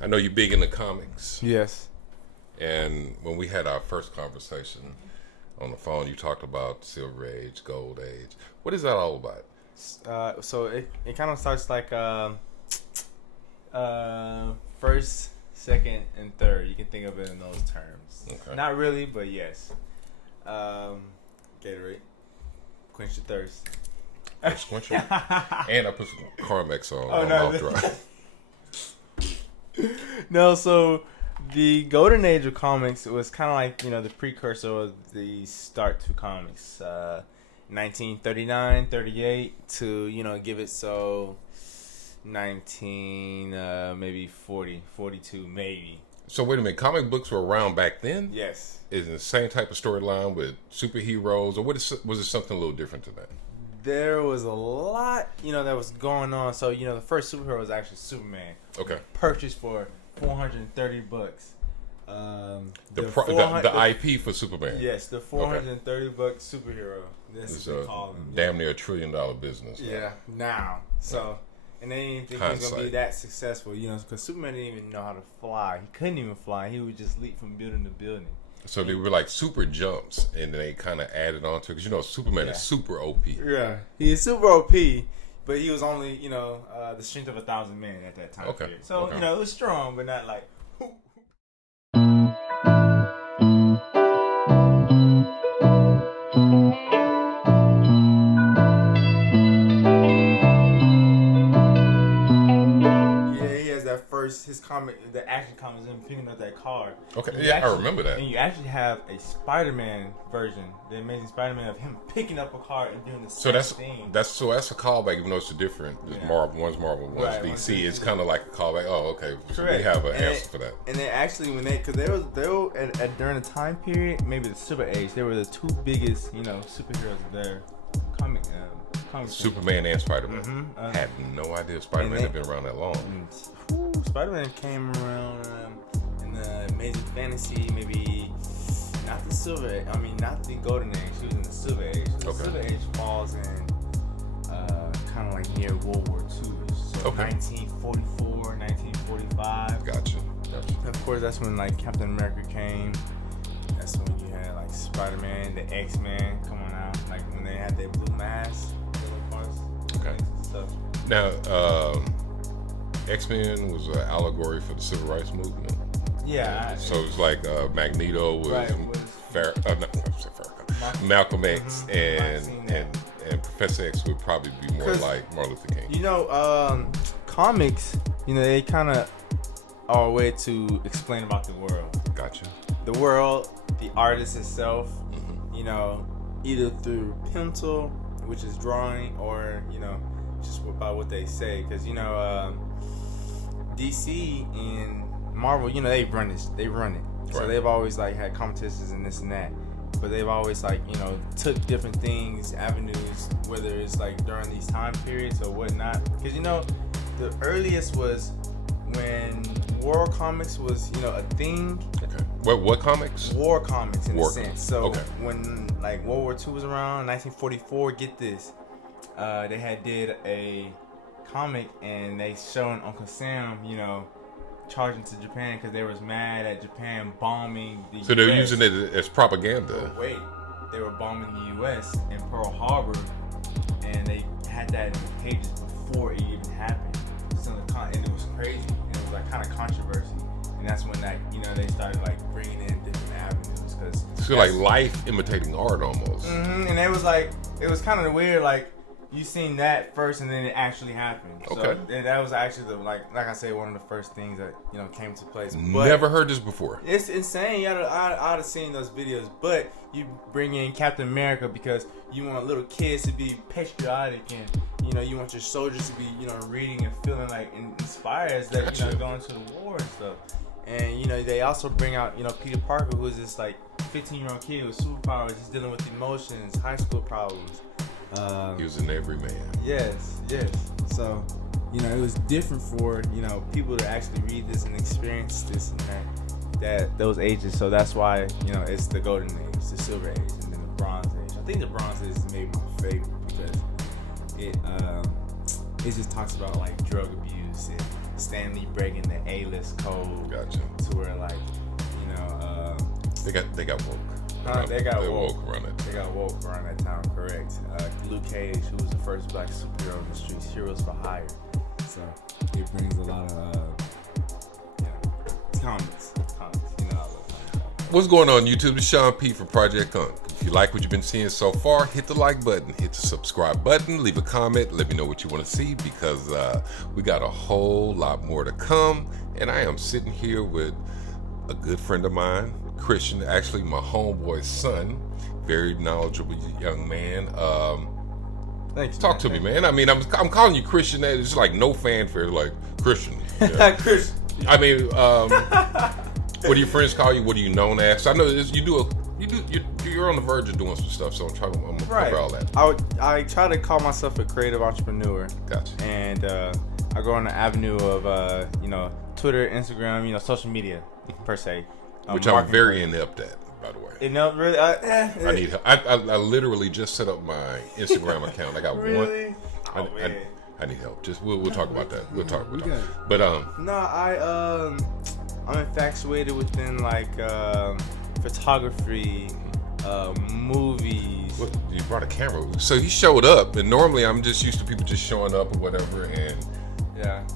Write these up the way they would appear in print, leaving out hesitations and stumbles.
I know you're big into comics. Yes. And when we had our first conversation on the phone, you talked about Silver Age, Gold Age. What is that all about? So it kind of starts like first, second, and third. You can think of it in those terms. Okay. Not really, but yes. Gatorade. Quench your thirst. Quench your. And I put some Carmex on Oh, my no. mouth dry. No, so the golden age of comics was kind of like, the precursor of the start to comics. 1939, 38 to, give it so maybe 40, 42, maybe. So wait a minute, comic books were around back then? Yes. Is it the same type of storyline with superheroes, or was it something a little different to that? There was a lot, that was going on. So, the first superhero was actually Superman. Okay. Purchased for $430. The IP for Superman. Yes, the $430 superhero. It's damn near $1 trillion business. Yeah, now. So, and they didn't think he was going to be that successful, because Superman didn't even know how to fly. He couldn't even fly. He would just leap from building to building. So they were like super jumps, and they kind of added on to it. Because, Superman is super OP. Yeah, he is super OP, but he was only, the strength of 1,000 men at that time. Okay. Period. So, it was strong, but not like... His comic, the action comic, is him picking up that car. Okay, yeah, I remember that. And you actually have a Spider-Man version, the Amazing Spider-Man, of him picking up a car and doing the same thing. That's a callback, even though it's different. Marvel, one's DC. It's kind of like a callback. Oh, okay. So we have an answer for that. And then actually, because they were during the time period, maybe the Silver Age, they were the two biggest, superheroes of their comic. Superman and Spider-Man. I had no idea Spider-Man had been around that long. Spider-Man came around in the Amazing Fantasy, maybe not the Golden Age. She was in the Silver Age. The Silver Age falls in kind of like near World War II. So 1944, 1945. Gotcha. Of course, that's when like Captain America came. That's when you had like Spider-Man, the X-Men coming out. Like when they had their blue masks. Okay. Now, X-Men was an allegory for the civil rights movement. Yeah. So it's like Magneto was Malcolm X, and Professor X would probably be more like Martin Luther King. Comics, they kind of are a way to explain about the world. Gotcha. The world, the artist itself, either through pencil, which is drawing, or just about what they say, because DC and Marvel, they run it. Right. So they've always like had competitions and this and that, but they've always like took different things, avenues, whether it's like during these time periods or whatnot. Because the earliest was when war comics was a thing. Okay. What comics? War comics in a sense. Comics. So when like World War II was around, 1944. Get this. They did a comic and they showing Uncle Sam, charging to Japan because they was mad at Japan bombing the US. So they're using it as propaganda. But wait, they were bombing the U.S. in Pearl Harbor, and they had that in the pages before it even happened. And it was crazy. And it was like kind of controversy. And that's when they started like bringing in different avenues So like life imitating art almost. Mm-hmm. And it was kind of weird, like you seen that first and then it actually happened. Okay. So, and that was actually like I said, one of the first things that came to place. But never heard this before. It's insane. I'd have seen those videos, but you bring in Captain America because you want little kids to be patriotic and you want your soldiers to be reading and feeling like inspired as they going to the war and stuff. And they also bring out Peter Parker, who's this like 15-year-old kid with superpowers, just dealing with emotions, high school problems. He was an everyman. Yes. So, it was different for, people to actually read this and experience this and that those ages. So that's why, it's the golden age, the silver age, and then the bronze age. I think the bronze age is maybe my favorite because it just talks about like drug abuse and Stanley breaking the A-list code. Gotcha. To where like, they got woke. They got woke. Around that. They got woke around that time, correct. Luke Cage, who was the first black superhero in the streets, Heroes for Hire. So it brings a lot of comics. I love comics. What's going on YouTube? It's Sean P from Project Unk. If you like what you've been seeing so far, hit the like button, hit the subscribe button, leave a comment, let me know what you want to see, because we got a whole lot more to come. And I am sitting here with a good friend of mine, Christian, actually my homeboy's son, very knowledgeable young man. Thanks. Talk to me, man. I mean, I'm calling you Christian. It's like no fanfare, like Christian. Yeah. Christian. I mean, what do your friends call you? What are you known as? I know you're on the verge of doing some stuff, so I'm gonna cover all that. I try to call myself a creative entrepreneur. Gotcha. And I go on the avenue of Twitter, Instagram, social media per se. Which I'm very inept at, by the way. Really? I need help. I literally just set up my Instagram account. I got really? one. I need help. Just we'll talk about that. We'll talk. But I'm infatuated within like photography, movies. What, you brought a camera, so he showed up, and normally I'm just used to people just showing up or whatever, and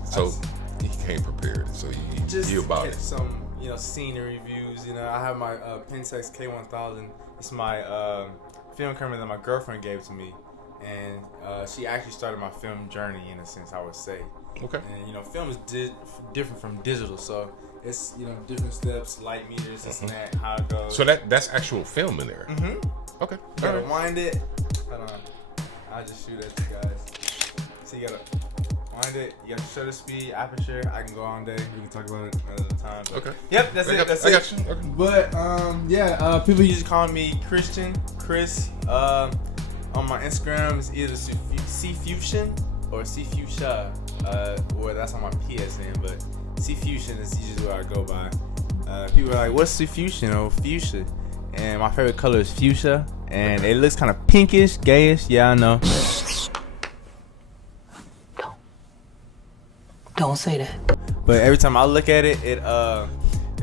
so he came prepared. So he about it. Some scenery views. I have my Pentax K1000. It's my film camera that my girlfriend gave to me, and she actually started my film journey in a sense, I would say. Okay. And film is different from digital, so it's different steps, light meters, this and that, how it goes. So that's actual film in there. Mm-hmm. Okay. You gotta wind it. Hold on. I'll just shoot at you guys. So you gotta wind it. You got shutter speed, aperture. I can go all day. We can talk about it another time. Okay. Yep, that's it. I got you. Okay. But people usually call me Christian, Chris. On my Instagram it's either C-Fusion or C-Fuchsia. Or that's on my PSN, but C-Fusion is usually what I go by. People are like, what's C-Fusion or fuchsia? And my favorite color is fuchsia, and it looks kind of pinkish, gayish. Yeah, I know. Don't say that. But every time I look at it, it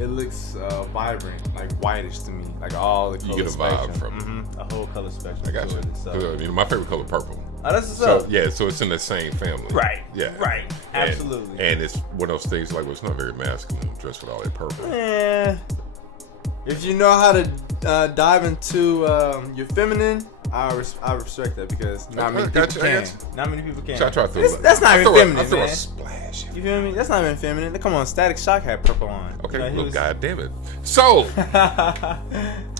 looks vibrant, like whitish to me, like all the color spectrum. You get a vibe from it. A whole color spectrum. I got you. So. My favorite color purple. Oh, that's what's up. Yeah, so it's in the same family. Right. Yeah. Right. Absolutely. And it's one of those things like, well, it's not very masculine dressed with all that purple. Yeah. If you know how to dive into your feminine, I respect that, because not many people can. Not many people can. So I try to throw that's not even feminine, I throw man. a splash. You feel me? That's not even feminine. Come on, Static Shock had purple on. Okay, well, God damn it. So,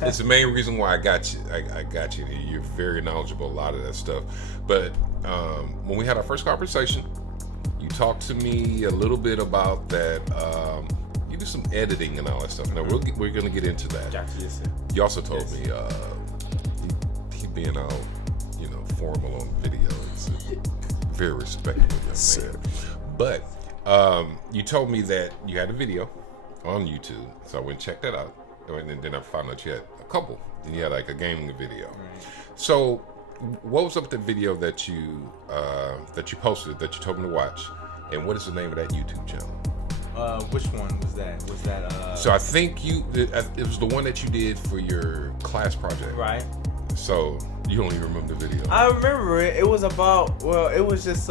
it's the main reason why I got you. I got you. You're very knowledgeable, a lot of that stuff. But when we had our first conversation, you talked to me a little bit about that. You do some editing and all that stuff. Now, we're going to get into that. Gotcha, yes, sir. You also told me he being all, formal on video. It's very respectable young man. But you told me that you had a video on YouTube, so I went and checked that out. And then I found out you had a couple. And you had like a gaming video. Right. So what was up with the video that you posted that you told me to watch? And what is the name of that YouTube channel? Which one was that? Was that So I think it was the one that you did for your class project. Right. So you only remember the video. I remember it. It was about, it was just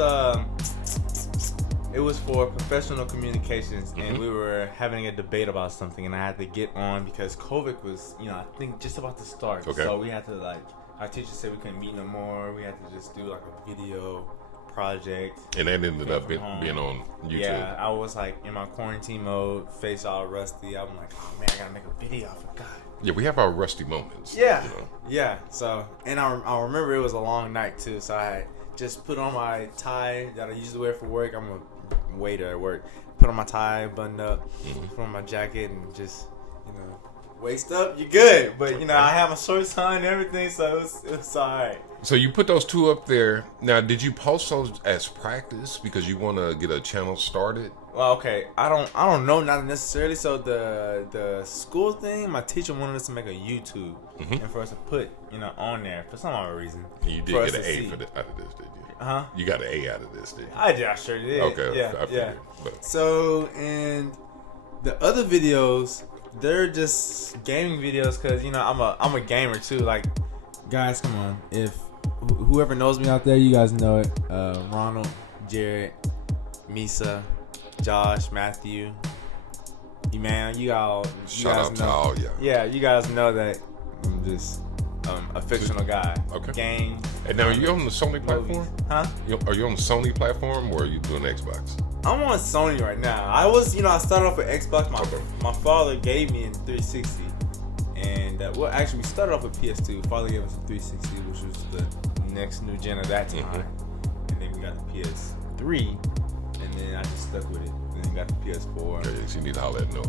it was for professional communications, and we were having a debate about something, and I had to get on because COVID was, I think just about to start. Okay. So we had to our teacher said we couldn't meet no more. We had to just do like a video project. And that ended up being on YouTube. Yeah, I was like in my quarantine mode, face all rusty. I'm like, oh man, I gotta make a video. I forgot. Yeah, we have our rusty moments. Yeah, yeah. So, and I remember it was a long night too. So I had just put on my tie that I usually wear for work. I'm a waiter at work. Put on my tie, buttoned up, put on my jacket, and just waist up. You're good. But I have my shorts on and everything, so it was all right. So you put those two up there. Now, did you post those as practice because you want to get a channel started? Well, okay, I don't know, not necessarily. So the school thing, my teacher wanted us to make a YouTube and for us to put on there for some odd reason. You did get an A out of this, did you? You got an A out of this, did you? I sure did. Okay, Yeah, I figured. But. So, and the other videos, they're just gaming videos because, you know, I'm a gamer too. Like, guys, come on. If whoever knows me out there, you guys know it. Ronald, Jared, Misa, Josh, Matthew, man, you guys Shout out know. to all y'all. Yeah, you guys know that I'm just a fictional guy. Okay. Game. And now, are you on the Sony platform? Huh? Are you on the Sony platform or are you doing Xbox? I'm on Sony right now. I started off with Xbox. My father gave me a 360. And, actually, we started off with PS2. Father gave us a 360, which was the next new gen of that time. Mm-hmm. And then we got the PS3. And then I just stuck with it. And then got the PS4. Okay, so you need to holler at Noah.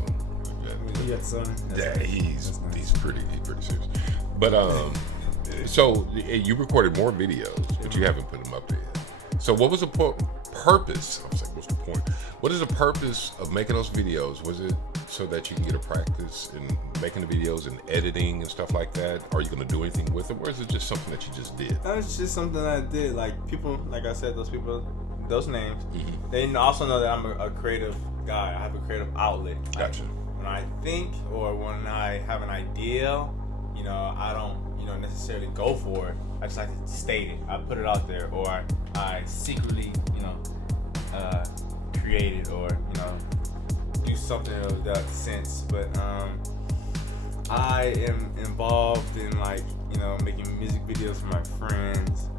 You got Sony? Yeah, he's pretty serious. But so you recorded more videos, but you haven't put them up there yet. So what was the purpose? I was like, what's the point? What is the purpose of making those videos? Was it so that you can get a practice in making the videos and editing and stuff like that? Are you going to do anything with it, or is it just something that you just did? It's just something I did. Like, people, like I said, those names, they also know that I'm a creative guy. I have a creative outlet. Gotcha. When I think or when I have an idea, you know, I don't, necessarily go for it. I just like to state it. I put it out there, or I secretly, create it, or, do something of that sense. But I am involved in, like, making music videos for my friends,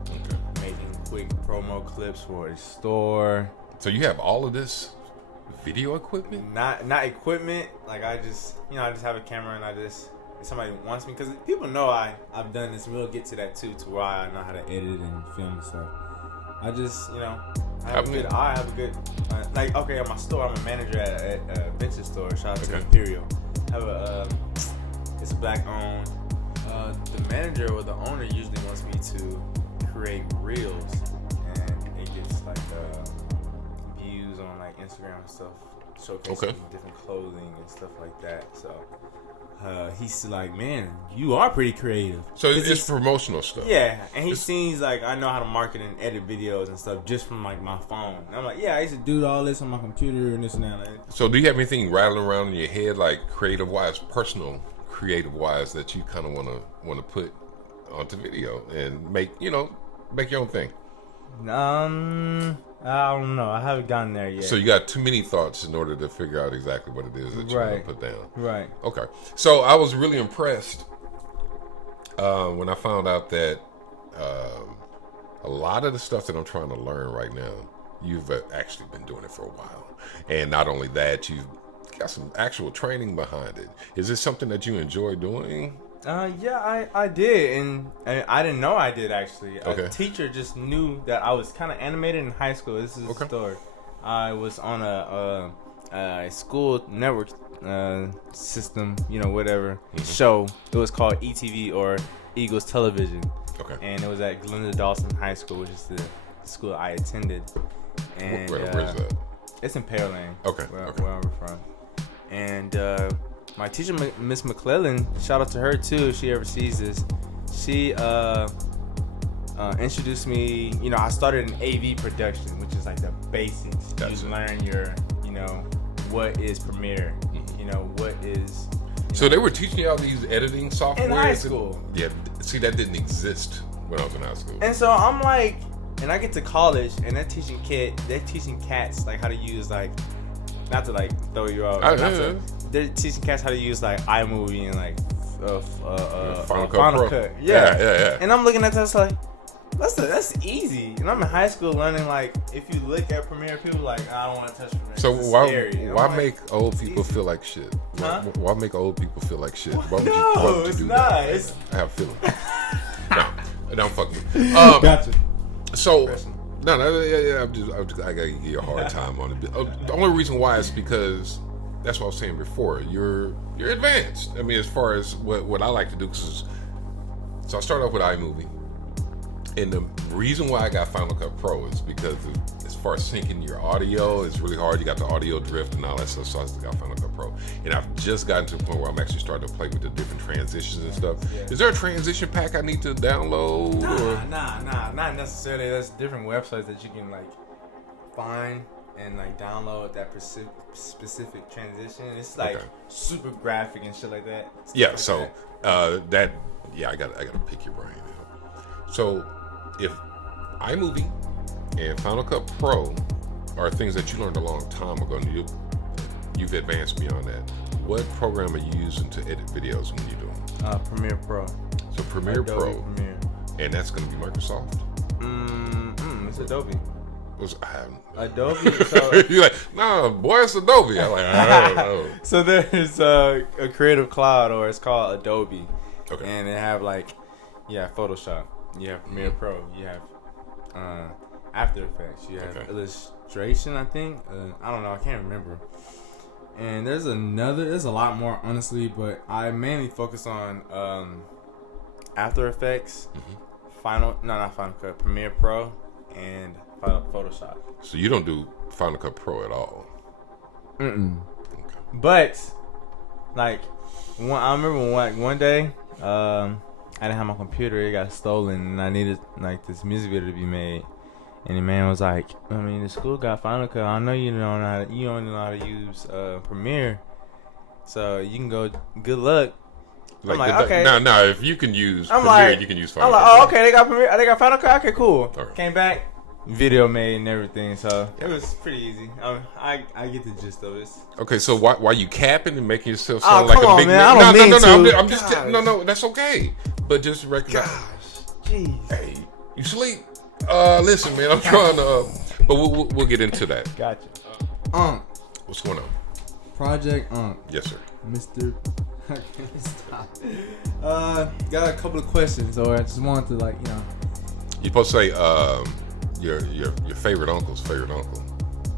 making quick promo clips for a store. So you have all of this video equipment? Not equipment. Like, I just have a camera, and if somebody wants me, because people know I've done this, and we'll get to that too, to why I know how to edit and film and stuff. I just, I have a good, like, okay, at my store, I'm a manager at a vintage store. Shout out to Imperial. I have it's black owned. The manager or the owner usually wants me to create reels, and it gets like views on like Instagram and stuff, showcasing different clothing and stuff like that. So he's like, man, you are pretty creative. So it's promotional stuff. Yeah, and he seems like I know how to market and edit videos and stuff just from like my phone. And I'm like, yeah, I used to do all this on my computer and this and that. So do you have anything rattling around in your head, like creative wise, personal creative wise, that you kind of want to put onto video and make your own thing? I don't know. I haven't gotten there yet. So you got too many thoughts in order to figure out exactly what it is that you want to put down. Right. Okay. So I was really impressed when I found out that a lot of the stuff that I'm trying to learn right now, you've actually been doing it for a while. And not only that, you've got some actual training behind it. Is this something that you enjoy doing? Yeah, I did, and I didn't know I did, actually. Okay. A teacher just knew that I was kind of animated in high school. This is a story. I was on a school network system, whatever show. It was called ETV, or Eagles Television. Okay. And it was at Glenda Dawson High School, which is the school I attended. And where's that? It's in Pearland. Okay. Where I'm from. And my teacher, Miss McClellan, shout out to her too if she ever sees this. She introduced me. I started an AV production, which is like the basics. Gotcha. You learn your, what is Premiere. What is. So they were teaching you all these editing software in high school. Yeah. See, that didn't exist when I was in high school. And so I'm like, and I get to college, and they're teaching cats like how to use, like, not to like throw you off. They're teaching cats how to use like iMovie and like Final Cut. Yeah. And I'm looking at that, like, that's easy. And I'm in high school learning, like, if you look at Premiere, people like, I don't want to touch Premiere. So why like, make old people feel like shit? Huh? Why make old people feel like shit? Why would you it's do not. that? I have a feeling. No, I'm fucking. Gotcha. So. No, I gotta give you a hard time on it. The only reason why is because that's what I was saying before. You're advanced. I mean, as far as what I like to do, so I started off with iMovie, and the reason why I got Final Cut Pro is because as far as syncing your audio, it's really hard. You got the audio drift and all that stuff. So I got Final Cut Pro, and I've just gotten to the point where I'm actually starting to play with the different transitions and stuff. Yeah. Is there a transition pack I need to download? Nah, not necessarily. There's different websites that you can like find and like download that specific transition. It's like super graphic and shit like that. Yeah, so I gotta pick your brain now. So if iMovie and Final Cut Pro are things that you learned a long time ago, and you've advanced beyond that, what program are you using to edit videos when you do them? Premiere Pro. So Premiere Adobe Pro, Premiere. And that's gonna be Microsoft. It's Adobe. Adobe. So You're like, nah, boy, it's Adobe. I'm like, I don't know. So there's a Creative Cloud, or it's called Adobe. Okay. And they have like, Photoshop. You have Premiere Pro. You have After Effects. You have illustration, I think. I don't know. I can't remember. And there's a lot more, honestly, but I mainly focus on After Effects, not Final Cut, Premiere Pro, and Photoshop. So you don't do Final Cut Pro at all? Okay. But like, I remember one day, I didn't have my computer. It got stolen, and I needed like this music video to be made. And the man was like, the school got Final Cut. I know you don't know how to use Premiere, so you can go. Good luck. Like, I'm like, okay. Now, if you can use Premiere, you can use Final Cut. I'm like, okay, they got Premiere. They got Final Cut. Okay, cool. Okay. Came back, video made and everything. So it was pretty easy. I get the gist of it. Okay, so why you capping and making yourself sound like a big man. man? I don't mean to. I'm just no, that's okay. But just recognize. Gosh, jeez. Hey, you sleep? Listen, man, I'm trying to. But we'll get into that. Gotcha. What's going on? Project Yes, sir. Mr. I can't stop. Got a couple of questions, or I just wanted to You're supposed to say your favorite uncle's favorite uncle.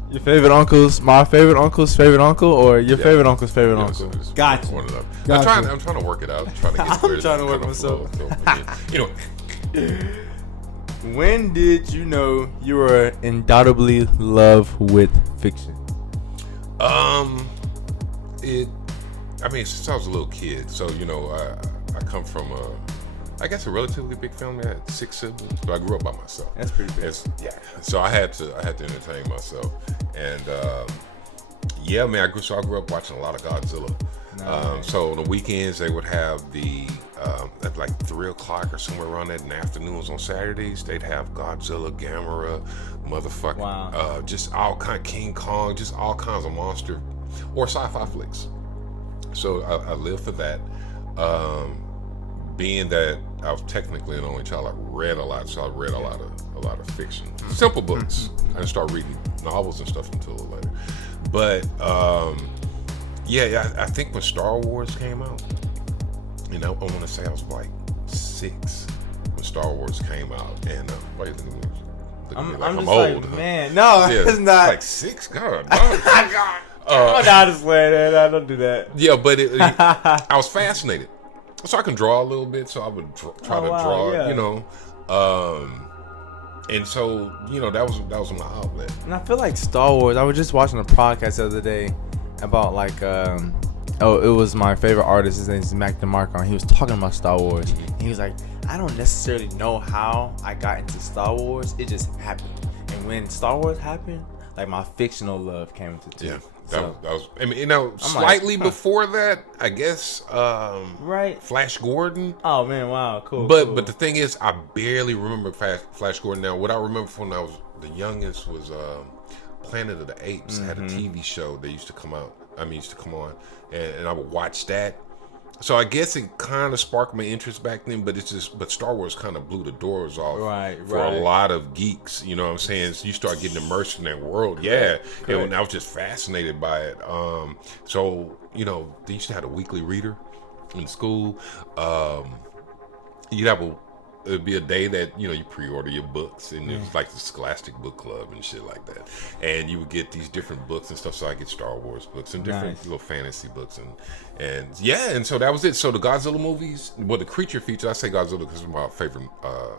Your favorite uncle's my favorite uncle's favorite uncle, or your favorite uncle's favorite uncle. So Gotcha. One of them. Gotcha. I'm trying to work it out. I'm trying to get I'm trying to work myself. Anyway. When did you know you were undoubtedly in love with fiction? Since I was a little kid, so I come from I guess a relatively big family. I had 6 siblings, but I grew up by myself. That's pretty big. So I had to entertain myself, and I grew up watching a lot of Godzilla. Nice. So on the weekends they would have the at like 3:00 or somewhere around that in the afternoons on Saturdays, they'd have Godzilla, Gamera, motherfucking just all kind of King Kong, just all kinds of monster or sci-fi flicks. So I lived for that. Being that I was technically an only child, I read a lot, so I read a lot of fiction, simple books. I didn't start reading novels and stuff until later. But I think when Star Wars came out, I want to say I was like 6 when Star Wars came out, and why you looking at me like I'm old? Like, man, no, it's not. Like 6, God. No. I just playing that. I don't do that. Yeah, but I was fascinated, so I can draw a little bit. So I would try to draw, and so that was my outlet. And I feel like Star Wars. I was just watching a podcast the other day about like it was my favorite artist. His name is Mac DeMarco, and he was talking about Star Wars. And he was like, I don't necessarily know how I got into Star Wars. It just happened. And when Star Wars happened, like my fictional love came into it. Yeah. That was slightly before that, I guess. Right. Flash Gordon. Oh man, wow, cool. But the thing is, I barely remember Flash Gordon. Now, what I remember from when I was the youngest was Planet of the Apes. Had a TV show that used to come out. Used to come on, and I would watch that. So I guess it kind of sparked my interest back then, but Star Wars kind of blew the doors off for a lot of geeks. You know what I'm saying? So you start getting immersed in that world, and I was just fascinated by it. So they used to have a weekly reader in school. You'd have it'd be a day that you pre-order your books, and it was like the Scholastic Book Club and shit like that. And you would get these different books and stuff. So I get Star Wars books and different little fantasy books, and so that was it. So the Godzilla movies, the creature feature. I say Godzilla because it's my favorite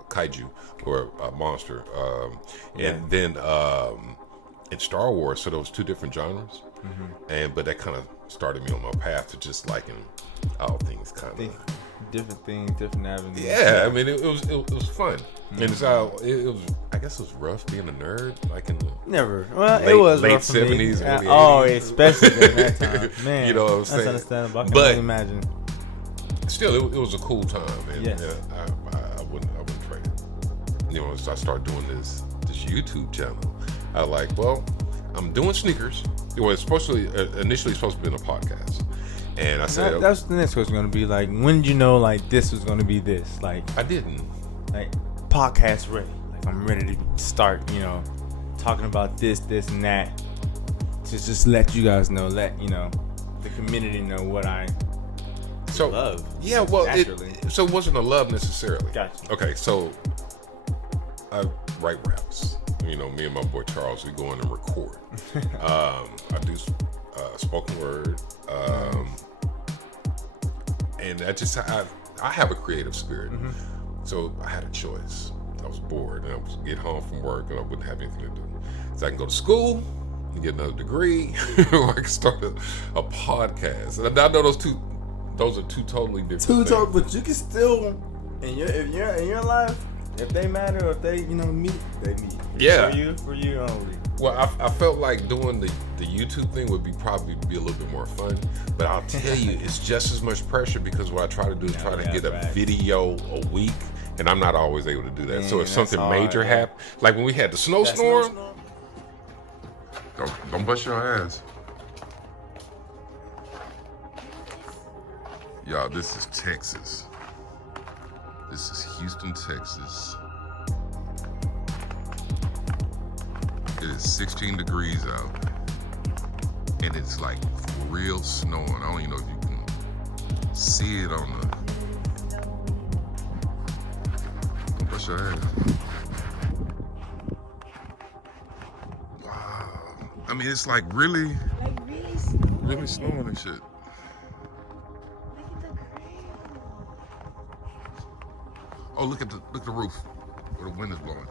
kaiju or monster. And then in Star Wars, so those two different genres, but that kind of started me on my path to just liking all things kind of different things, different avenues. Yeah, I mean it was fun, and it's how it was. I guess it was rough being a nerd, like in the it was late rough '70s, early oh, 80s. especially during that time, man. You know what I'm saying? That's understandable. I can only imagine. Still, it was a cool time, and I wouldn't trade it. So I started doing this YouTube channel. I like, well, I'm doing sneakers. It was initially supposed to be in a podcast. And I said, that's the next question going to be. Like, when did you know, like, this was going to be this? Like, I didn't. Like, podcast ready. Like, I'm ready to start, talking about this, and that. To just let you guys know, the community know what I love. Yeah, well, naturally. So it wasn't a love necessarily. Gotcha. Okay, so I write raps. Me and my boy Charles, we go in and record. I do spoken word. And I have a creative spirit. So I had a choice. I was bored and I was get home from work and I wouldn't have anything to do. So I can go to school and get another degree, or I can start a podcast. And I know those are two totally different things. But you can still, in your life, if they matter, if they meet, they meet. Yeah. For you only. Well, I felt like doing the YouTube thing would probably be a little bit more fun, but I'll tell you, it's just as much pressure because what I try to do is try to get a video a week, and I'm not always able to do that. So if something major happens, like when we had the snowstorm, don't bust your ass. Y'all, this is Texas. This is Houston, Texas. It is 16 degrees out, and it's like real snowing. I don't even know if you can see it on the. Don't push your head. Wow. I mean, it's like really snowing and shit. Oh, look at the roof where the wind is blowing.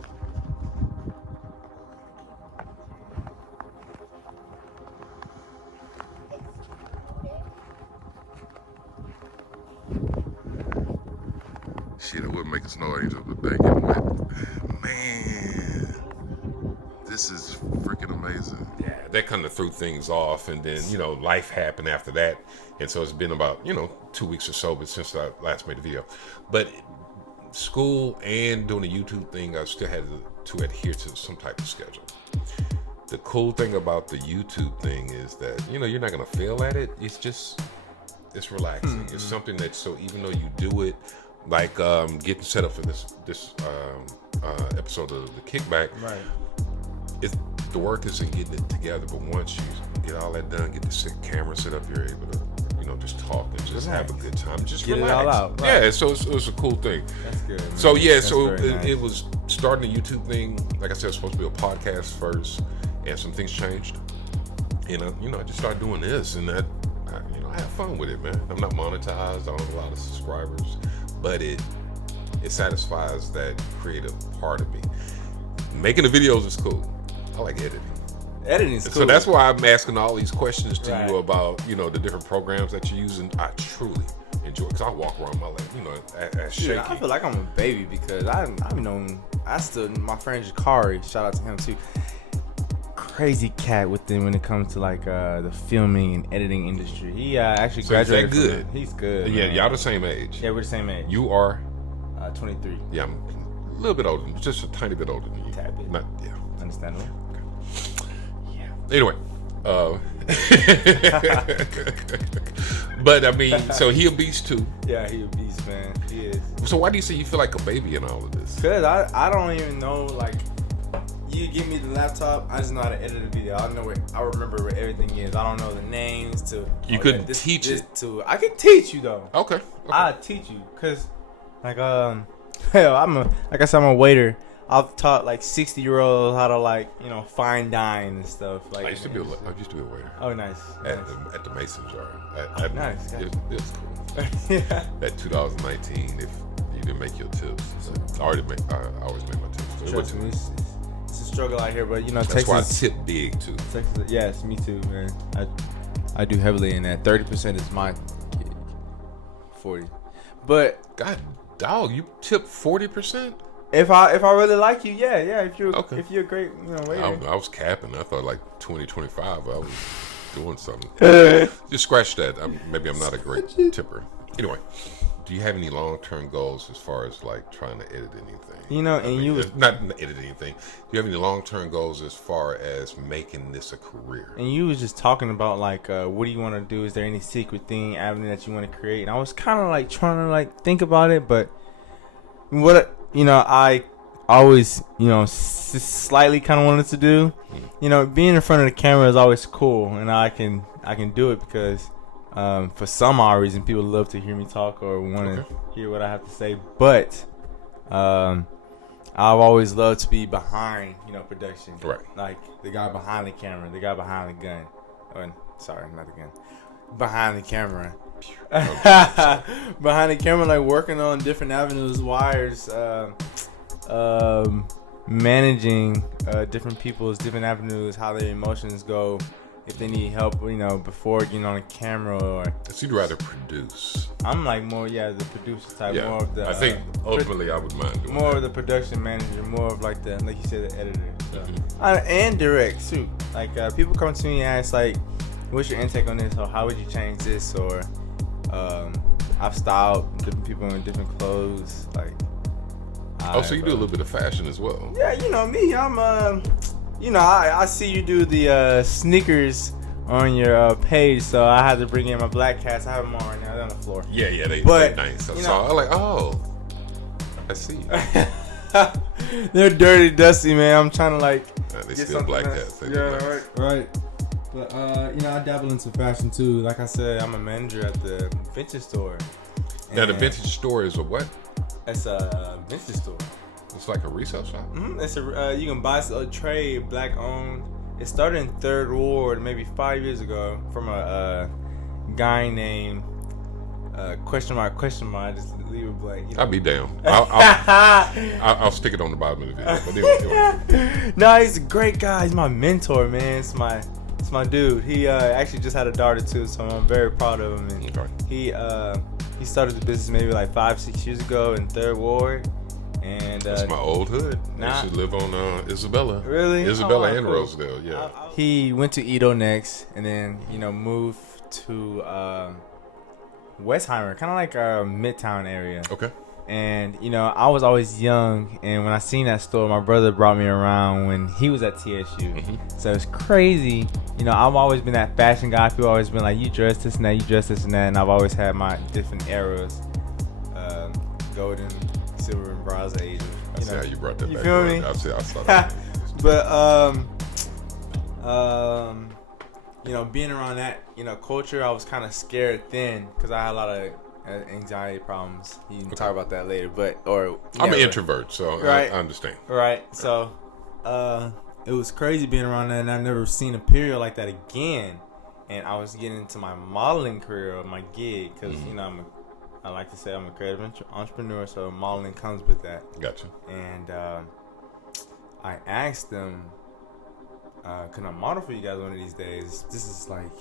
Shit, I wouldn't make a snow angel, but they get wet. Man, this is freaking amazing. Yeah, that kind of threw things off, and then life happened after that, and so it's been about 2 weeks or so, but since I last made a video, but. School and doing the YouTube thing, I still had to adhere to some type of schedule. The cool thing about the YouTube thing is that you're not gonna fail at it. It's relaxing. It's something that even though you do it, like getting set up for this episode of the Kickback, right? The work isn't getting it together, but once you get all that done, get the camera set up, you're able to. Just talk and just have a good time. Just get relax. It all out. Right. Yeah, so it was a cool thing. That's good. Man. So yeah, That's nice. It was starting the YouTube thing. Like I said, it was supposed to be a podcast first, and some things changed. And I just started doing this, and I have fun with it, man. I'm not monetized. I don't have a lot of subscribers, but it satisfies that creative part of me. Making the videos is cool. I like editing. Editing's cool. So that's why I'm asking all these questions to you about, the different programs that you're using. I truly enjoy because I walk around my life, as shaky. I feel like I'm a baby because my friend Geeky, shout out to him too. Crazy cat when it comes to like the filming and editing industry. He actually graduated. Is that good? He's good. Yeah, man. Y'all the same age. Yeah, we're the same age. You are 23. Yeah, I'm a little bit older, just a tiny bit older than you. Tad bit. Not, yeah. Understandable. Anyway, but I mean, so he a beast too. Yeah, he a beast, man. He is. So why do you say you feel like a baby in all of this? Cause I don't even know, like, you give me the laptop, I just know how to edit a video. I remember where everything is. I don't know the names to. You couldn't teach it. I can teach you though. Okay. I'll teach you, cause like Hell, like I said, I'm a waiter. I've taught like 60-year-olds how to like fine dine and stuff. Like I used to be a waiter. Oh, nice. At the Mason jar. Nice. It's cool. Yeah. At $2.19, if you didn't make your tips, so I always make my tips. So Trust me, it's a struggle out here, but that's Texas. why I tip big too. Texas, yes, me too, man. I do heavily in that. 30% is my gig. 40, but God, dog, you tip 40%? if I really like you, yeah. If you're a great waiter. I was capping. I thought like 20-25. I was doing something. Just scratch that. Maybe I'm not a great tipper. Anyway, do you have any long-term goals as far as like trying to edit anything? Not edit anything. Do you have any long-term goals as far as making this a career? And you was just talking about like, what do you want to do? Is there any secret thing, avenue that you want to create? And I was kind of like trying to like think about it, but what I always slightly kind of wanted to do, being in front of the camera is always cool, and I can do it because for some odd reason people love to hear me talk or want to hear what I have to say. But I've always loved to be behind production, right? Like the guy behind the camera, the guy behind the gun. Sorry, not the gun. Behind the camera. Behind the camera, like working on different avenues, wires, managing different people's different avenues, how their emotions go, if they need help, before getting on the camera. Or so you'd rather produce. I'm like more, the producer type, more of the. I think ultimately I would mind doing more that. of the production manager, more of like like you said, the editor, so. And direct too. Like people come to me and ask like, "What's your intake on this?" Or "How would you change this?" Or I've styled different people in different clothes. Like, so you do a little bit of fashion as well. Yeah, me. I'm I see you do the sneakers on your page, so I had to bring in my black cats. I have them on right now. They're on the floor. Yeah, they're nice. I saw. I'm like, I see. They're dirty, dusty, man. I'm trying to like. They still black cats. Right. But I dabble into fashion too. Like I said, I'm a manager at the vintage store. Now the vintage store is a what? It's a vintage store. It's like a resale shop. It's you can buy a trade, black owned. It started in 3rd Ward maybe 5 years ago from a guy named question mark. I just leave it blank. I'll be down. I'll stick it on the bottom of the video. But anyway. No, he's a great guy. He's my mentor, man. It's my dude. He actually just had a daughter too, so I'm very proud of him. And he started the business maybe like 5-6 years ago in 3rd Ward. And that's my old hood. I used to live on Isabella. Really? Isabella and cool. Rosedale, yeah. He went to Edo next, and then moved to Westheimer, kind of like a Midtown area. Okay. And I was always young, and when I seen that store, my brother brought me around when he was at TSU. So it's crazy. I've always been that fashion guy. People always been like, you dress this and that, you dress this and that, and I've always had my different eras, golden, silver, and bronze age. I see how you brought that you back. Feel me? I saw that. But being around that culture, I was kind of scared then because I had a lot of anxiety problems. You can talk about that later, I'm an introvert, so right. I understand. Right. So it was crazy being around that, and I've never seen a period like that again. And I was getting into my modeling career or my gig because I like to say I'm a creative entrepreneur, so modeling comes with that. Gotcha. And I asked them, can I model for you guys one of these days? This is like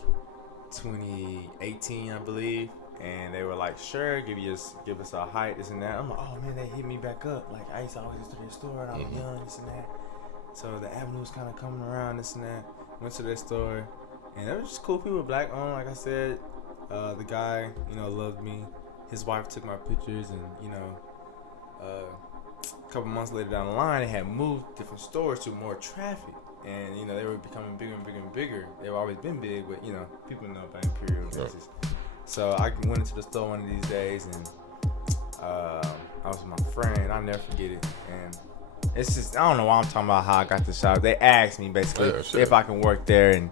2018, I believe. And they were like, sure, give us a height, this and that. I'm like, oh man, they hit me back up. Like, I used to always go to their store, and I was young, this and that. So the avenue was kind of coming around, this and that. Went to their store, and they were just cool people, black owned, like I said. The guy, loved me. His wife took my pictures, and a couple months later down the line, they had moved different stores to more traffic, and they were becoming bigger and bigger and bigger. They've always been big, but people know about Imperial dresses. So I went into the store one of these days, and I was with my friend. I'll never forget it. And it's just, I don't know why I'm talking about how I got the shop. They asked me basically if I can work there, and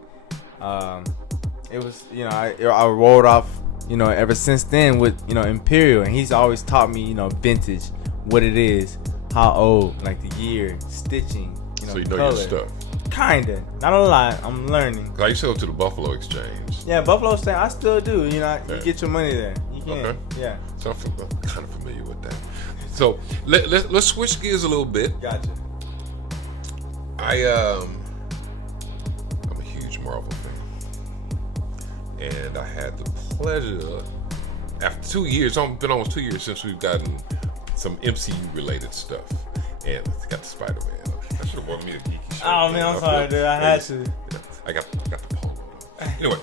it was, I rolled off, ever since then with, Imperial, and he's always taught me, vintage, what it is, how old, like the year, stitching, So the you know color. your stuff. Kinda, not a lot. I'm learning. 'Cause I used to go to the Buffalo Exchange. Yeah, Buffalo State, I still do. You get your money there. You can. Okay. Yeah. So I'm kind of familiar with that. So let's switch gears a little bit. Gotcha. I'm a huge Marvel fan, and I had the pleasure after 2 years. It's been almost 2 years since we've gotten some MCU related stuff, and I got the Spider-Man. I should have bought me a Geeky shirt. Oh man, I'm sorry, dude. I had to. I got the polo. Anyway,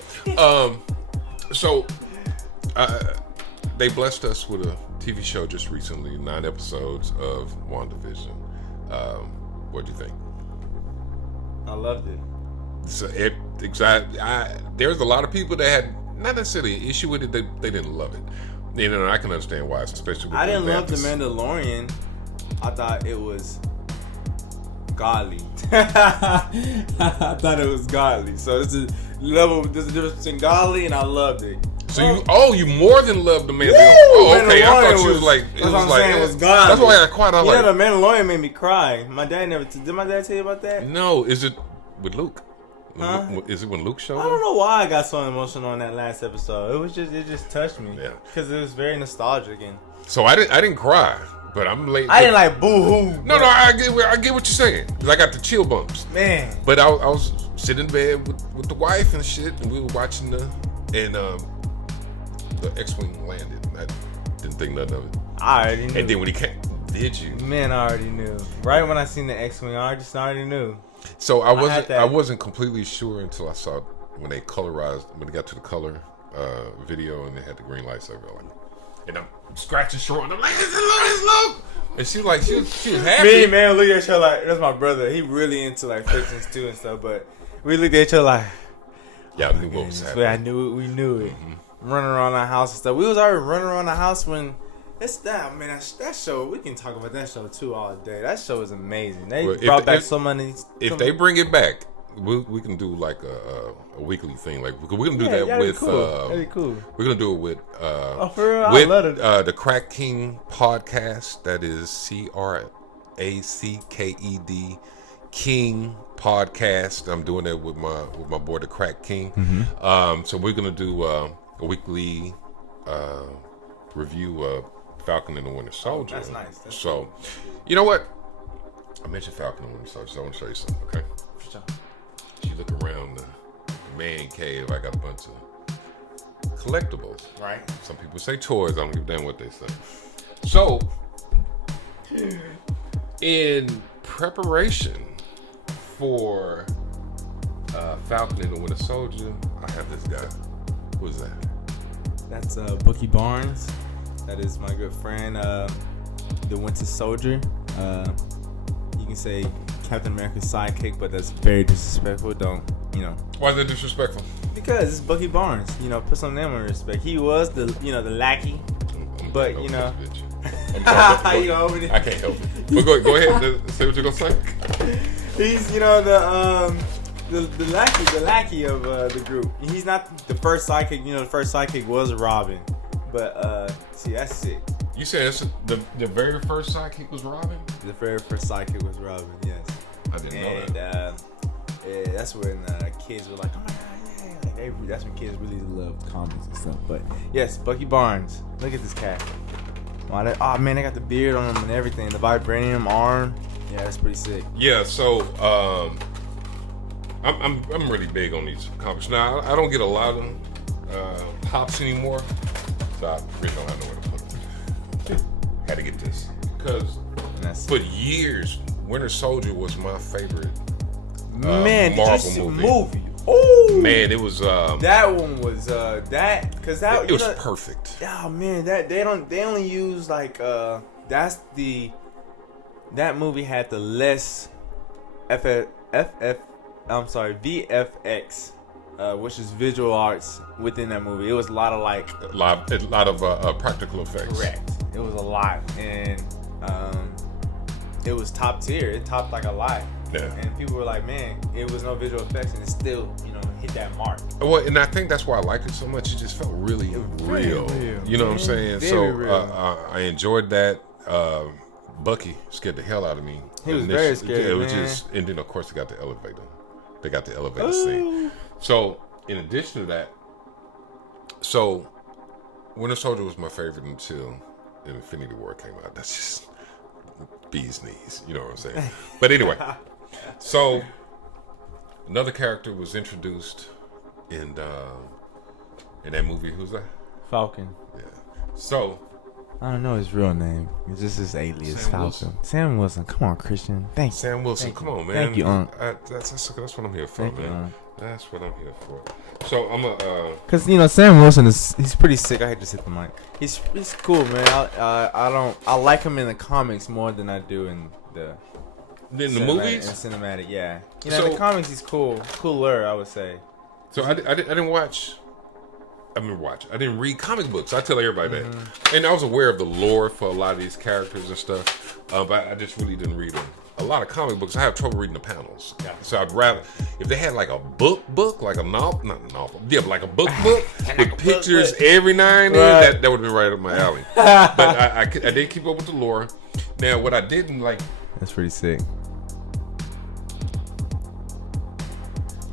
so they blessed us with a TV show just recently, 9 episodes of WandaVision. What'd you think? I loved it. So there's a lot of people that had not necessarily an issue with it. They didn't love it. I can understand why, especially with I didn't love Advance. The Mandalorian. I thought it was godly. I thought it was godly. So there's a difference between godly and I loved it. So you more than loved the Mandalorian. Woo! Oh, okay. I thought you was like That's what I'm saying. It was godly. That's why I got quiet. I was like, the Mandalorian made me cry. My dad never. Did my dad tell you about that? no. Is it with Luke? Huh? Is it when Luke showed I up? don't know why I got so emotional on that last episode. It just touched me. Yeah. Because it was very nostalgic and So I didn't cry, but I'm late. I didn't like boo hoo. No, I get what you're saying. 'Cause I got the chill bumps. Man. But I was sitting in bed with the wife and shit, and we were watching the X-wing landed. I didn't think nothing of it. I already knew. And then when he came, did you? Man, I already knew. Right when I seen the X-wing, I already knew. So had that. I wasn't completely sure until I saw when they got to the color video and they had the green lights over. And I'm scratching short and I'm like, it's Luke. And she was happy. Me, man, look at each other like, that's my brother. He really into like fictions too and stuff, but we looked at each other like, yeah, I knew what was happening. We knew it. Mm-hmm. Running around the house and stuff. We was already running around the house when that show, we can talk about that show too all day. That show is amazing. They brought back so many. If they bring it back, we can do like a weekly thing. Like we're gonna do that with. That'd be cool. We're gonna do it with. For real, with I love it. The Crack King podcast. That is CRACKED King podcast. I'm doing that with my boy, the Crack King. Mm-hmm. So we're gonna do a weekly review of Falcon and the Winter Soldier. That's nice. That's so, cool. you know what? I mentioned Falcon and the Winter Soldier, so I want to show you something, okay? For sure. You look around the man cave, I got a bunch of collectibles. Right. Some people say toys, I don't give a damn what they say. So, in preparation for Falcon and the Winter Soldier, I have this guy. Who's that? That's Bookie Barnes. That is my good friend, the Winter Soldier. You can say Captain America's sidekick, but that's very disrespectful. Why is that disrespectful? Because it's Bookie Barnes. Put some name on respect. He was the lackey, but I'm I sorry, I can't help it. But go ahead. Say what you're gonna say. He's the lackey of the group. He's not the first sidekick. The first sidekick was Robin, but see, that's sick. You said the very first sidekick was Robin? The very first sidekick was Robin. Yes. I didn't know that. Yeah, that's when kids were like, oh my god, yeah. That's when kids really loved comics and stuff. But yes, Bucky Barnes. Look at this cat. Oh man, they got the beard on him and everything. The vibranium arm. Yeah, that's pretty sick. Yeah, so I'm really big on these comics. Now I don't get a lot of them pops anymore, so I really don't have nowhere to put them. Had to get this because for years, Winter Soldier was my favorite. Man, did Marvel you see movie. the movie? Oh man, it was that one was it was perfect. Oh man, they only use like that movie had the less VFX, which is visual arts within that movie. It was a lot of practical effects. Correct. It was a lot, and it was top tier. It topped like a lot. Yeah. And people were like, man, it was no visual effects, and it still, hit that mark. Well, and I think that's why I liked it so much. It just felt really real. You know what I'm saying? Very so real. I enjoyed that. Bucky scared the hell out of me. He was very scared. Yeah, it was man. just, and then of course they got the elevator. They got the elevator scene. So in addition to that, so Winter Soldier was my favorite until Infinity War came out. That's just bee's knees. You know what I'm saying? But anyway, so another character was introduced in that movie. Who's that? Falcon. Yeah. So I don't know his real name. It's just his alias, Sam Falcon. Wilson. Sam Wilson. Come on, Christian. Thank you. Sam Wilson, Thank come you. on, man. Thank you, Unc. That's what I'm here for, Thank you, man. Unc. That's what I'm here for. So I'm a. Cause Sam Wilson he's pretty sick. I hate to hit the mic. He's cool, man. I like him in the comics more than I do in the movies. In cinematic, yeah. In So- the comics he's cooler, I would say. So I didn't watch. I didn't read comic books. I tell everybody that, and I was aware of the lore for a lot of these characters and stuff, but I just really didn't read a lot of comic books. I have trouble reading the panels. Yeah. So I'd rather if they had like a book, like a novel, not a novel, yeah, but like a book with pictures every now and then. Right. That would have been right up my alley. But I did keep up with the lore. Now, what I didn't like. That's pretty sick.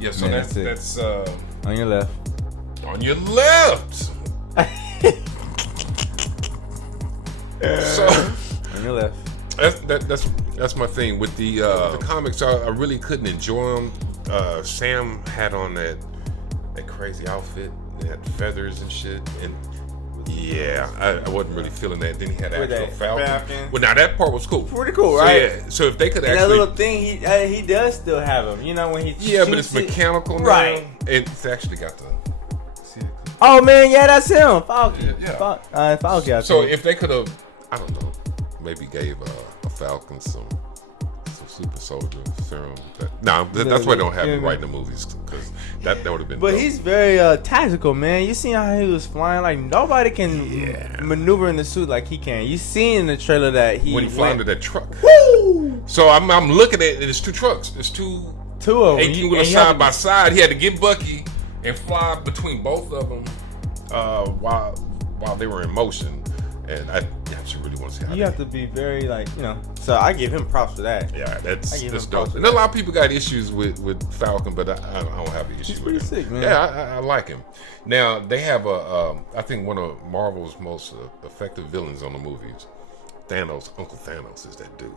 Yeah, so Man, that's on your left. on your left. So On your left. that's my thing with the comics. I really couldn't enjoy them. Sam had on that crazy outfit. It had feathers and shit, and yeah, I wasn't really feeling that. Then he had With actual that Falcon. Well, now that part was cool. Pretty cool, So, right? yeah. So if they could And actually, that little thing, he does still have him. You know when he yeah, but shoots it's it. mechanical now. Right. It's actually got the. See it? Oh man, yeah, that's him, Falcon. Yeah. Falcon. I So think. if they could have, I don't know, maybe gave a Falcon some super soldier serum. That's why they don't have him right in the movies, because that would have been. But dope. he's very tactical, man. You seen how he was flying? Like nobody can maneuver in the suit like he can. You seen in the trailer that he when he flew under that truck. Woo! So I'm looking at it. It's two trucks. It's two of them. 18 wheelers side by side. He had to get Bucky and fly between both of them while they were in motion. And I actually really want to see how You have to be very So I give him props for that. Yeah, that's give him dope. props for And a lot of people got issues with Falcon, but I don't have an issue He's with him. pretty sick, man. Yeah, I like him. Now they have I think one of Marvel's most effective villains on the movies. Thanos, Uncle Thanos is that dude.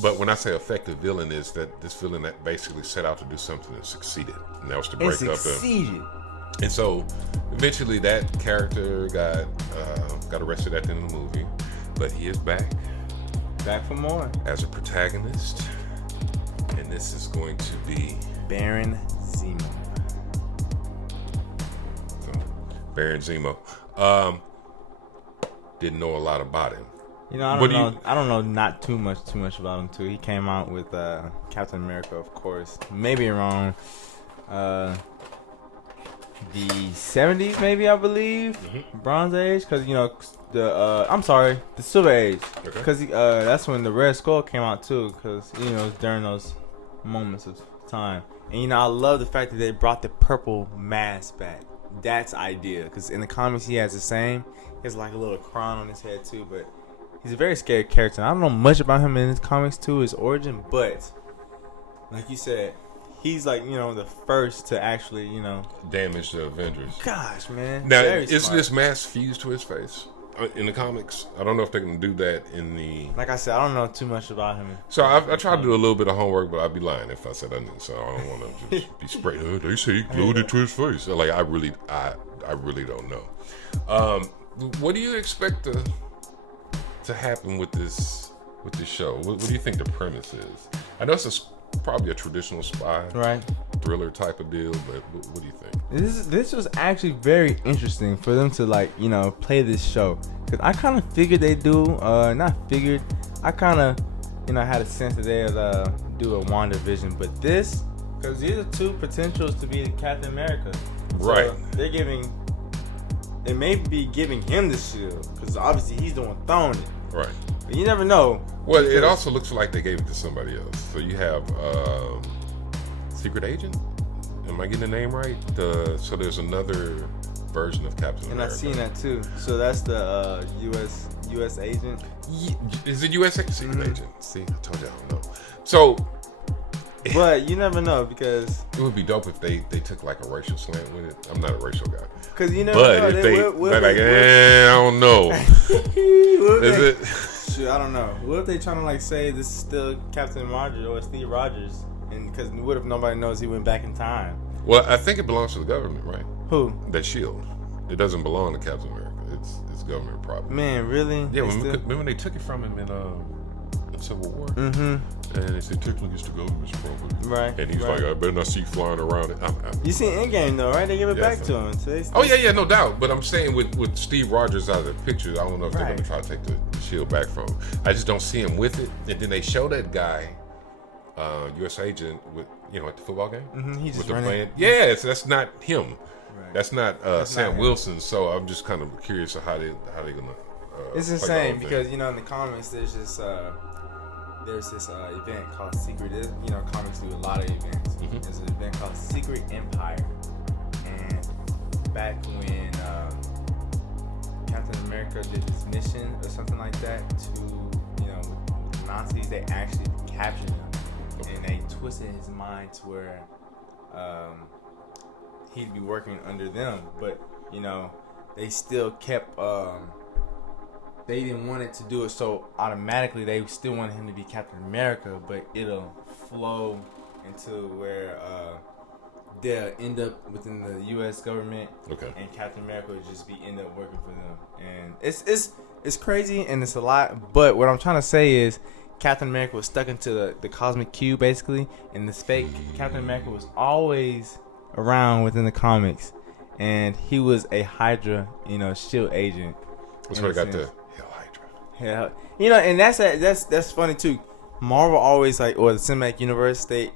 But when I say effective villain, is that this villain that basically set out to do something and succeeded, and that was to break up the. Succeeded. And so, eventually, that character got arrested at the end of the movie, but he is back Back for more. as a protagonist, and this is going to be Baron Zemo. Baron Zemo. Didn't know a lot about him. I don't know not too much about him too. He came out with Captain America, of course. Maybe wrong. The 70s, maybe, I believe. Bronze Age, because the Silver Age, because that's when the Red Skull came out too, because during those moments of time. And I love the fact that they brought the purple mask back. That's idea, because in the comics he has the same. He has like a little crown on his head too, but he's a very scary character. I don't know much about him in his comics too, his origin, but like you said, he's like the first to actually Damage the Avengers. Gosh, man. Now, Very is smart. this mask fused to his face in the comics? I don't know if they're gonna do that in the. Like I said, I don't know too much about him. So I tried to do a little bit of homework, but I'd be lying if I said I knew. So I don't want to just be spraying. They say he glued it to his face. Like I really don't know. What do you expect to happen with this show? What do you think the premise is? I know it's probably a traditional spy thriller type of deal, but what do you think? This was actually very interesting for them to play this show, because I kind of figured they do. Not figured. I kind of had a sense that they'd do a WandaVision, but this, because these are two potentials to be Captain America. Right. So they may be giving him the shield, because obviously he's the one throwing it. Right. But you never know. Well, it also looks like they gave it to somebody else. So you have Secret Agent. Am I getting the name right? So there's another version of Captain And America. I seen that too. So that's the U.S. agent. Is it U.S. agent? See, I told you I don't know. So, but you never know because it would be dope if they took like a racial slant with it. I'm not a racial guy. Because you never But know. if they're like, I don't know. Is it? Shoot, I don't know. What if they trying to like say this is still Captain Rogers or Steve Rogers? And because what if nobody knows he went back in time? Well, I think it belongs to the government, right? Who? That shield. It doesn't belong to Captain America. It's government property. Man, really? Yeah, remember when they took it from him in the Civil War? Mm-hmm. And they said technically it's the government's property. Right. And he's like, I better not see you flying around it. You seen Endgame though, right? They give it back to him. So yeah, no doubt. But I'm saying with Steve Rogers out of the picture, I don't know if they're going to try to take the shield back from him. I just don't see him with it. And then they show that guy, U.S. agent, with at the football game. Mm-hmm. He's just with the running. plan. Yeah, so that's not him. Right. That's not Sam Wilson. So I'm just kind of curious of how they gonna. It's insane because in the comics there's this event called Secret. Comics do a lot of events. Mm-hmm. There's an event called Secret Empire, and back when Captain America did his mission or something like that to with the Nazis, they actually captured him. And they twisted his mind to where he'd be working under them, but they still kept. They didn't want it to do it so automatically. They still wanted him to be Captain America, but it'll flow into where they'll end up within the U.S. government, and Captain America would just end up working for them. And it's crazy and it's a lot. But what I'm trying to say is, Captain America was stuck into the cosmic cube, basically, and this fake Captain America was always around within the comics, and he was a Hydra, shield agent. That's where I got the Hydra. Yeah, and that's funny too. Marvel always or the cinematic universe, they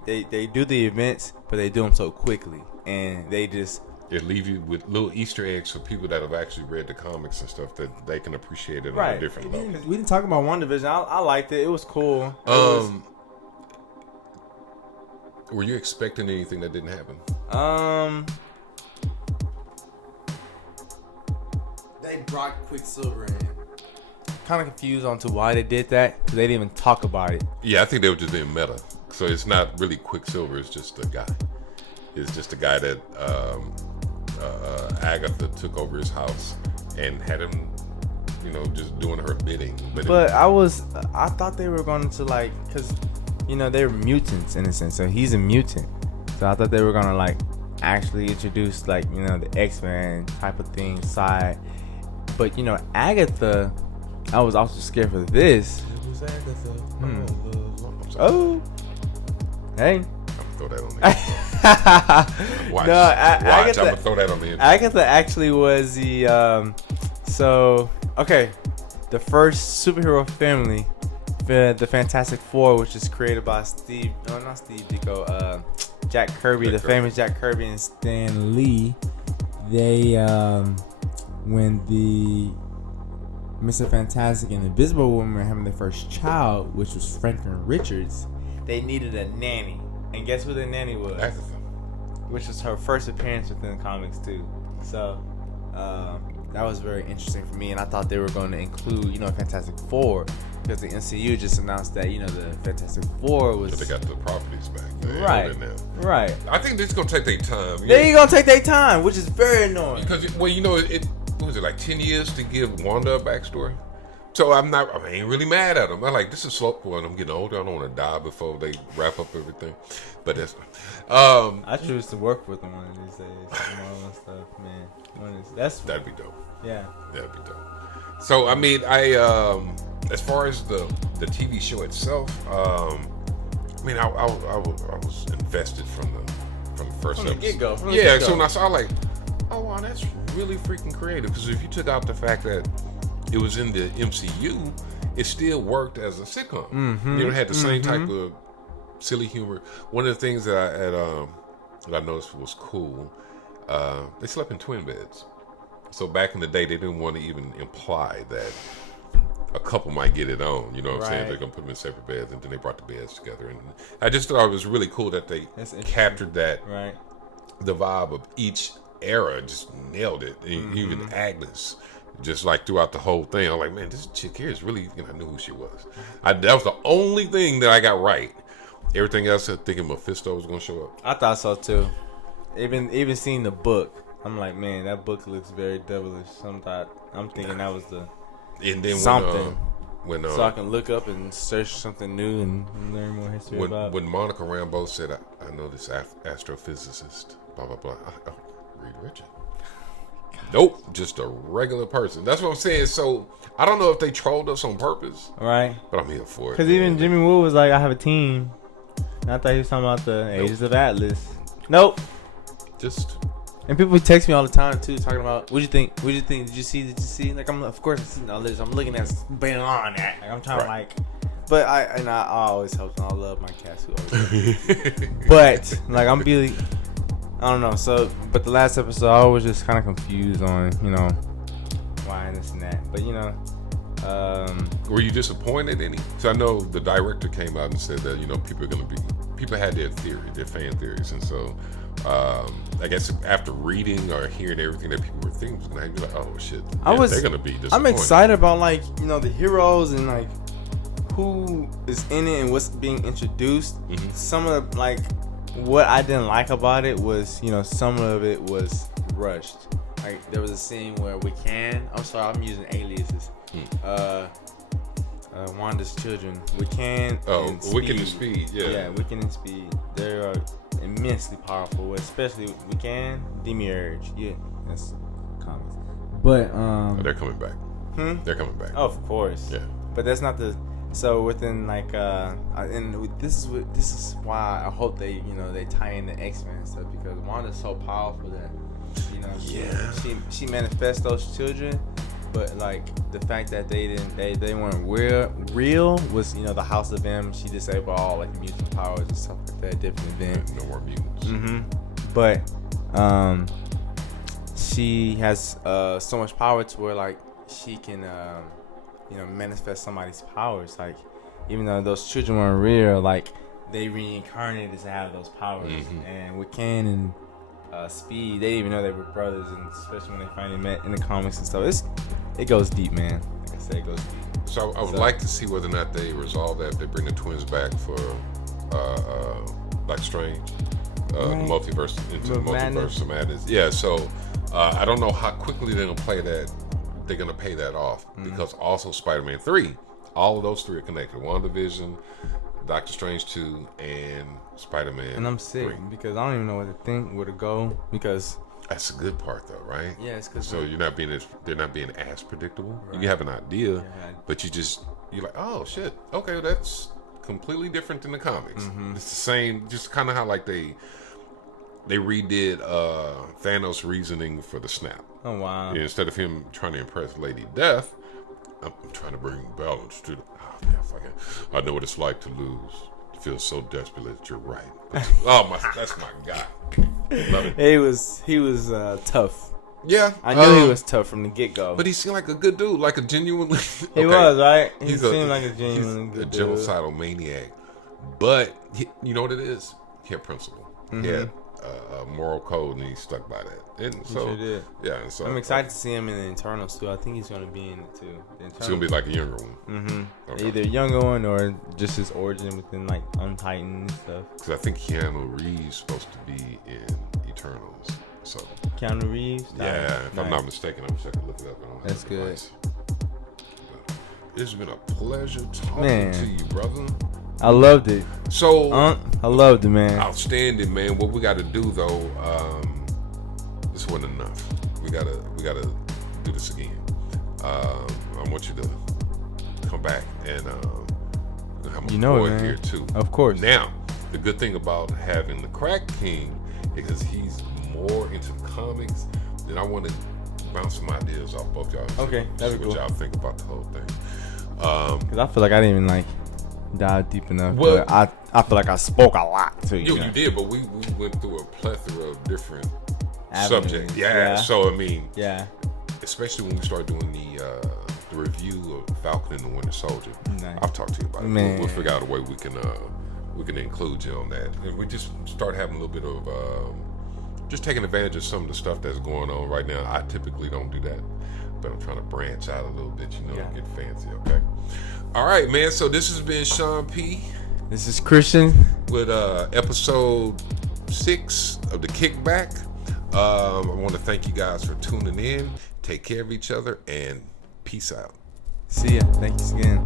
do the events, but they do them so quickly, and they just. It leave you with little Easter eggs for people that have actually read the comics and stuff that they can appreciate it on a different level. We didn't talk about WandaVision. I liked it. It was cool. Were you expecting anything that didn't happen? They brought Quicksilver in. Kind of confused on to why they did that, because they didn't even talk about it. Yeah, I think they were just being meta. So it's not really Quicksilver. It's just a guy. It's just a guy that Agatha took over his house and had him, just doing her bidding. But I thought they were going to because, they're mutants in a sense. So he's a mutant. So I thought they were going to actually introduce the X-Men type of thing side. But Agatha, I was also scared for this. It was Agatha. Oh, hey. Throw that on there. Watch. Agatha, I'm gonna throw that on there. Agatha actually was the the first superhero family, the Fantastic Four, which is created by Jack Kirby, famous Jack Kirby and Stan Lee. They when the Mr. Fantastic and the Invisible Woman were having their first child, which was Franklin Richards, they needed a nanny. And guess who the nanny was? Agatha. Which was her first appearance within the comics too. So that was very interesting for me, and I thought they were going to include, Fantastic Four, because the MCU just announced that, the Fantastic Four was. So they got the properties back. Right. I think they're going to take their time. They're going to take their time, which is very annoying. Because it was it 10 years to give Wanda a backstory? So I ain't really mad at them. I'm like, this is slow. Well, I'm getting older. I don't want to die before they wrap up everything. But that's. I choose to work with them one of these days. And stuff, man. That'd be dope. Yeah, that'd be dope. So I mean, as far as the TV show itself, I was invested from the first episode. Get-go. So when I saw oh wow, that's really freaking creative. Because if you took out the fact that it was in the MCU, it still worked as a sitcom. Mm-hmm. It had the same type of silly humor. One of the things that I noticed was cool. They slept in twin beds. So back in the day, they didn't want to even imply that a couple might get it on. You know what I'm saying? They're gonna put them in separate beds, and then they brought the beds together. And I just thought it was really cool that they captured that the vibe of each era just nailed it. And even Agnes, just like throughout the whole thing, I'm like, man, this chick here is really. I knew who she was. That was the only thing that I got right. Everything else, I thinking Mephisto was gonna show up. I thought so too. Even seeing the book, I'm like, man, that book looks very devilish. I'm thinking that was the and then something. When so I can look up and search something new and learn more history about. When Monica Rambeau said, I know this astrophysicist, blah blah blah. Reed Richard. Nope, just a regular person. That's what I'm saying. So I don't know if they trolled us on purpose, right? But I'm here for it. Because even Jimmy Woo was like, I have a team. And I thought he was talking about the Ages of Atlas. Nope. And people text me all the time too, talking about what'd you think? Did you see? Like of course I see all this. I'm looking at beyond that. Like I'm trying to like, but I always help them. I love my cats who always but like I'm really, I don't know. So, but the last episode I was just kind of confused on why and this and that. But were you disappointed in it? So I know the director came out and said that people had their fan theories, and so. I guess after reading or hearing everything that people were thinking, they'd be like, "Oh shit, they're gonna be disappointed." I'm excited about the heroes and like who is in it and what's being introduced. Some of what I didn't like about it was some of it was rushed. Like there was a scene where I'm using aliases. Wanda's children, Wiccan and Speed, yeah, Wiccan and Speed. They are immensely powerful, especially Wiccan, Demiurge. Yeah, that's comics. But they're coming back. They're coming back. Oh, of course. Yeah. But that's not the. So within and this is why I hope they they tie in the X-Men and stuff, because Wanda's so powerful that she manifests those children. But the fact that they weren't real was the House of M. She disabled all mutant powers and stuff like that. Different event. No more mutants. But she has so much power to where she can manifest somebody's powers. Even though those children weren't real, they reincarnated to have those powers. And Wiccan and Speed, they didn't even know they were brothers, and especially when they finally met in the comics and stuff. It goes deep, man. Like I said, it goes deep. So I would like to see whether or not they resolve that. If they bring the twins back for Strange, the multiverse into the multiverse of madness. Yeah. So I don't know how quickly they're gonna play that. They're gonna pay that off because also Spider-Man 3, all of those three are connected. WandaVision, Doctor Strange 2, and Spider-Man. And I'm sick 3. Because I don't even know where to go because. That's a good part, though, right? Yeah, it's good. So they're not being as predictable. Right. You have an idea, but you're like, oh shit, okay, that's completely different than the comics. It's the same, just kind of how they redid Thanos' reasoning for the snap. Oh wow! Yeah, instead of him trying to impress Lady Death, I'm trying to bring balance to the. I know what it's like to lose. Feel so desperate that you're right. That's my guy. Love it. He was tough. Yeah, I knew he was tough from the get go. But he seemed like a good dude, like a genuinely. He was right. He seemed like a genuinely good dude. He's a genocidal maniac, but you know what it is? He had principle. He had a moral code, and he stuck by that. And so, sure did. Yeah. And so I'm excited to see him in the Internals too. I think he's going to be in it too. It's going to be like a younger one. Okay. Either a younger one or just his origin within Untitan and stuff. Because I think Keanu Reeves supposed to be in Eternals. So Keanu Reeves. Yeah, if I'm not mistaken, I'm sure I can look it up. That's good. It's been a pleasure talking to you, brother. I loved it. So I loved it, man. Outstanding, man. What we got to do though, this wasn't enough. We gotta do this again. I want you to come back and have my boy here too. Of course. Now, the good thing about having the Crack King is he's more into comics. Then I want to bounce some ideas off both y'all. Okay, that'd be cool. What y'all think about the whole thing? Because I feel like I didn't even dive deep enough. Well, but I feel like I spoke a lot to you. You did, but we went through a plethora of different subjects. Yeah. So I mean, especially when we start doing the review of Falcon and the Winter Soldier. Nice. I've talked to you about it. We'll figure out a way we can include you on that, and we just start having a little bit of just taking advantage of some of the stuff that's going on right now. I typically don't do that, but I'm trying to branch out a little bit, get fancy, okay? All right, man, so this has been Sean P. This is Christian with episode 6 of The Kickback. I want to thank you guys for tuning in. Take care of each other, and peace out. See ya. Thanks again.